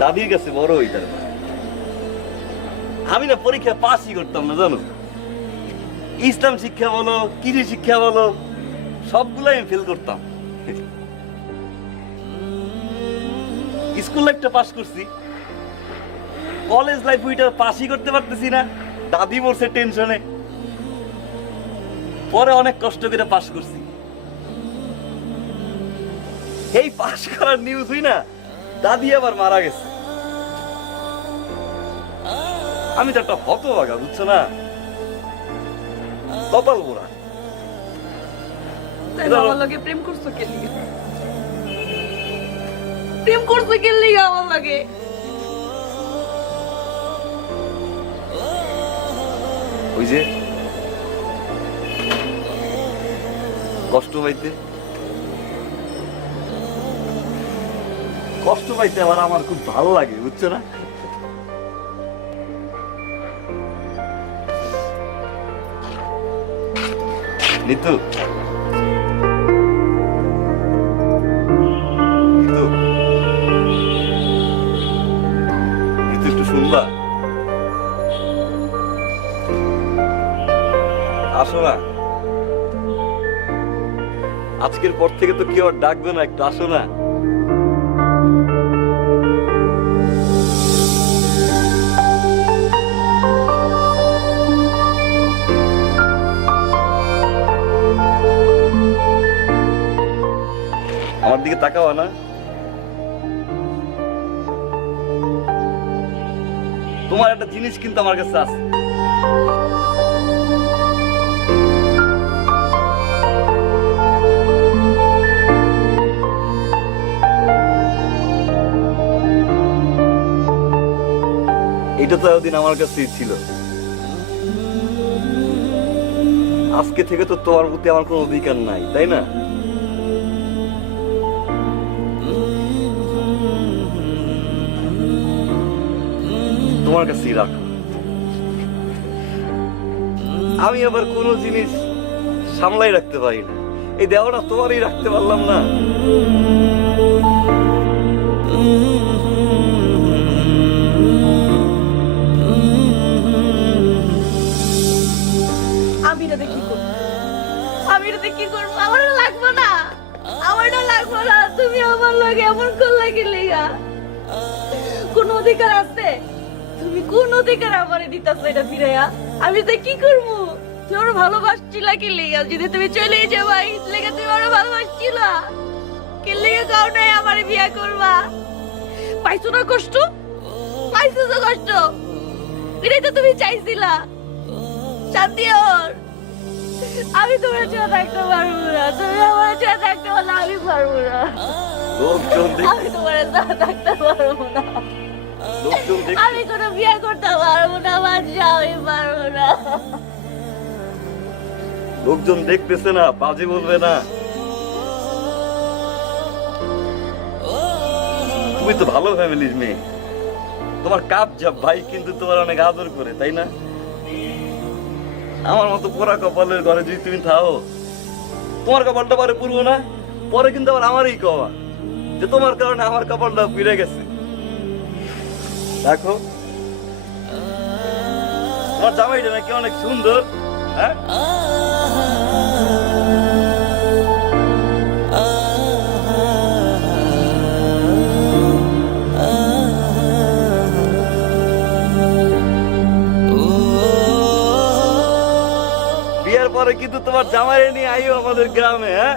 দাদির কাছে বড় হইতাম। আমি না পরীক্ষা পাসই করতাম না জানো। ইসলাম শিক্ষা বলো, কৃষি শিক্ষা বলো, সবগুলাই আমি ফেল করতাম। স্কুল লাইফটা পাস করছি, কলেজ লাইফ ওইটা পাসই করতে পারতেছি না। দাদি বলছে টেনশনে, পরে অনেক কষ্ট করে পাস করছি। এই পাস করার নিউজ হই না, দাদি আবার মারা গেছে। আমি তো একটা হতভাগা, বুঝছো না, কপাল পোড়া। আমার লগে প্রেম করছো কে লিগা? প্রেম করছো কে লিগা আমার লগে? ওই যে কষ্ট পাইতে, কষ্ট পাইতে আবার আমার খুব ভালো লাগে, বুঝছো না। নিতু, নিতু, নিতু একটু শুনবা? আসো না, আজকের পর থেকে তো কেউ আর ডাকবে না, একটু আসো না। আমার দিকে তাকাও না। তোমার একটা জিনিস কিন্তু আমার কাছে আছে। এটা তো এতদিন আমার কাছেই ছিল, আজকে থেকে তো তোমার প্রতি আমার কোনো অধিকার নাই, তাই না? তোমার কাছেই রাখো। আমি আবার কোনো জিনিস সামলাই রাখতে পারি না, এই দেওয়াটা তোমারই রাখতে পারলাম না। আমি এটাতে কি করবো? আমি এটাতে কি করবো? আমার লাগবে না, আমার লাগবে না। তুমি আমার লগে এমন করলে কি লিগা? কোন অধিকার আছে? তুমি কোন অধিকার আমারে দিতাছো এটা ফিরাইয়া? আমি তো কি করবো? তুমি আমার ভালোবাসছিলা কি লিগা? যদি তুমি চলে যাবা এই লেগে, তুমি আমার ভালোবাসছিলা কি লিগা? কাও নাই আমারে বিয়া করবা? পাইছো না কষ্ট? পাইছো তো কষ্ট? এটাই তো তুমি চাইছিলা। শান্তি ওর, আমি তোমার ছাড়া থাকতে পারবো না। তুমি আমার ছাড়া থাকতে পারলে আমি পারবো না। আমি তোমার ছাড়া থাকতে পারবো না। আমি কোনো বিয়ে করতে পারবো না, বাচ্চা আমি পারবো না। লোকজন দেখতেছে না, বাজে বলবে না। তুমি তো ভালো ফ্যামিলির মেয়ে, তোমার কাপ জাপ ভাই কিন্তু তোমার অনেক আদর করে, তাই না? আমার মতো পোড়া কপালের ঘরে যদি তুমি থাও, তোমার কপালটা পরে পুরবো না, পরে কিন্তু আবার আমারই কওয়া যে তোমার কারণে আমার কপালটা ফিরে গেছে। দেখো তোমার জামাইটা নাকি অনেক সুন্দর, হ্যাঁ? বিয়ের পরে কিন্তু তোমার জামাই নিয়ে আইও আমাদের গ্রামে, হ্যাঁ?